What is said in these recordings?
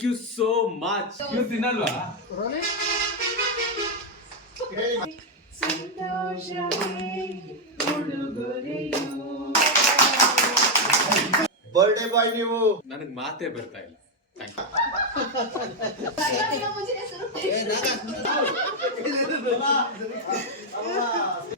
Thank you so much. ನೀವು ತಿನ್ನಲ್ವಾ? Birthday boy ನೀವು. ನನಗೆ ಮಾತೇ ಬರ್ತಾ ಇಲ್ಲ. ಥ್ಯಾಂಕ್ ಯು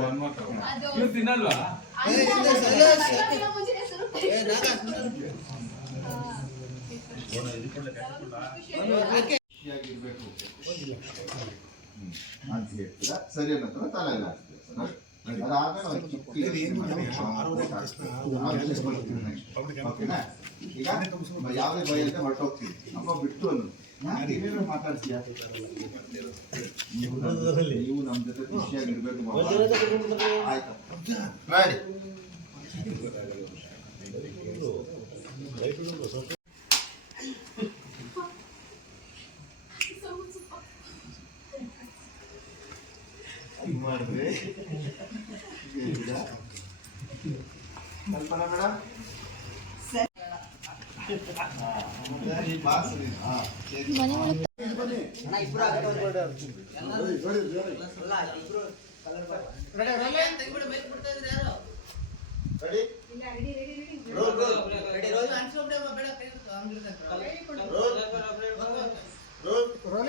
ಒನ್ ಮಾತ್ರ ನೀವು ತಿನ್ನಲ್ವಾ. ಅಂತ ಹೇಳ್ತೀರಾ ಸರಿ ಅನ್ನೋ ತಲೆ ಎಲ್ಲ ಹಾಕ್ತೀರಾ ಸರ್? ಯಾವುದೇ ಭಯ ಹೊರಟೋಗ್ತೀವಿ ಅಪ್ಪ ಬಿಟ್ಟು ಅಲ್ಲ ನೀವೇನೋ ಮಾತಾಡ್ತೀಯಾ ನೀವು ನಮ್ಮ- ಜೊತೆ ಖುಷಿಯಾಗಿರ್ಬೇಕು ಆಯ್ತು ಕಲ್ಪನಾ ಮೇಡಮ್ ರೋಲ್ ರೋಲ್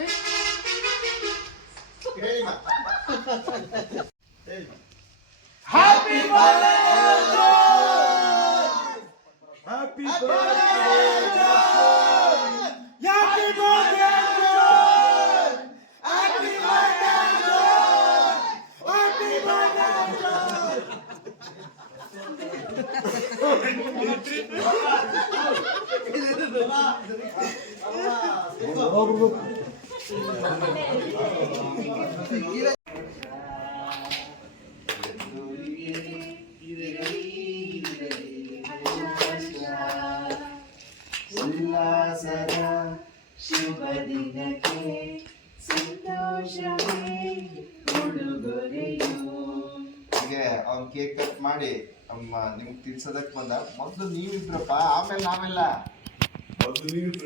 ಹೇಳಿ Happy birthday, Happy birthday, John! Happy birthday, ಶುಭ ದಿನಕ್ಕೆ ಸಂತೋಷವೇ ಉಡುಗೊರೆಯು ಹೀಗೆ ಅವ್ನು ಕೇಕ್ ಕಟ್ ಮಾಡಿ ಅಮ್ಮ ನಿಮ್ಗೆ ತಿನ್ಸೋದಕ್ ಬಂದ. ಮೊದ್ಲು ನೀವಿಬ್ರಪ್ಪ ಆಮೇಲೆ ನಾವೆಲ್ಲ.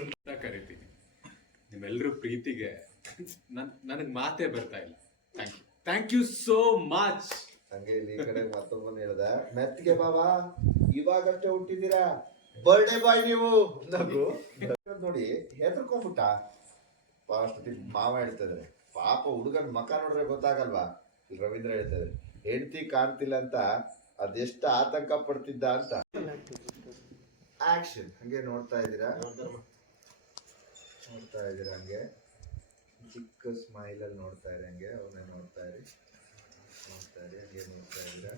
ಅಂತ ಕರಿತೀನಿ. ನಿಮ್ಮೆಲ್ಲರೂ ಪ್ರೀತಿಗೆ ನನ್ ನನಗೆ ಮಾತೇ ಬರ್ತಾ ಇಲ್ಲ. Thank you thank you so much ಹಂಗೆ ಇಲ್ಲಿ ಈ ಕಡೆ ಮತ್ತೊಬ್ಬನ್ ಹೇಳ್ದ ಮೆತ್ತಿಗೆ ಬಾಬಾ ಇವಾಗಷ್ಟೇ ಹುಟ್ಟಿದ್ದೀರಾ? ಬರ್ಡೇ ಬಾಯ್ ನೀವು. ನೋಡಿ, ಹೆದರ್ಕೊಂಡ್ಬಿಟ್ಟ. ಫಾಸ್ಟ್ ಮಾವ ಹೇಳ್ತಿದಾರೆ. ಪಾಪ ಹುಡುಗನ ಮಕ ನೋಡಿದ್ರೆ ಗೊತ್ತಾಗಲ್ವಾ? ಇಲ್ಲಿ ರವೀಂದ್ರ ಹೇಳ್ತಾರೆ ಹೆಂಡತಿ ಕಾಣ್ತಿಲ್ಲ ಅಂತ ಅದೆಷ್ಟು ಆತಂಕ ಪಡ್ತಿದ್ದ ಅಂತ. ಆಕ್ಷನ್ ಹಂಗೆ ನೋಡ್ತಾ ಇದ್ದೀರಾ? ನೋಡ್ತಾ ಇದ್ದೀರಾ ಹಂಗೆ? ಚಿಕ್ಕ ಸ್ಮೈಲ್ ಅಲ್ಲಿ ನೋಡ್ತಾ ಇರಿ ಹಂಗೆ. ಅವನ್ನ ನೋಡ್ತಾ ಇರಿ. ನೋಡ್ತಾ ಇರಿ, ಹಂಗೆ ನೋಡ್ತಾ ಇದ್ದೀರಾ?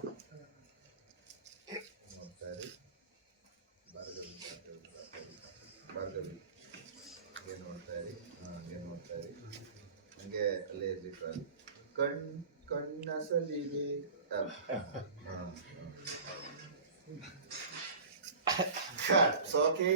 ಕಣ್ ಕಣ್ಣಸಲಿಗೆ ಓಕೆ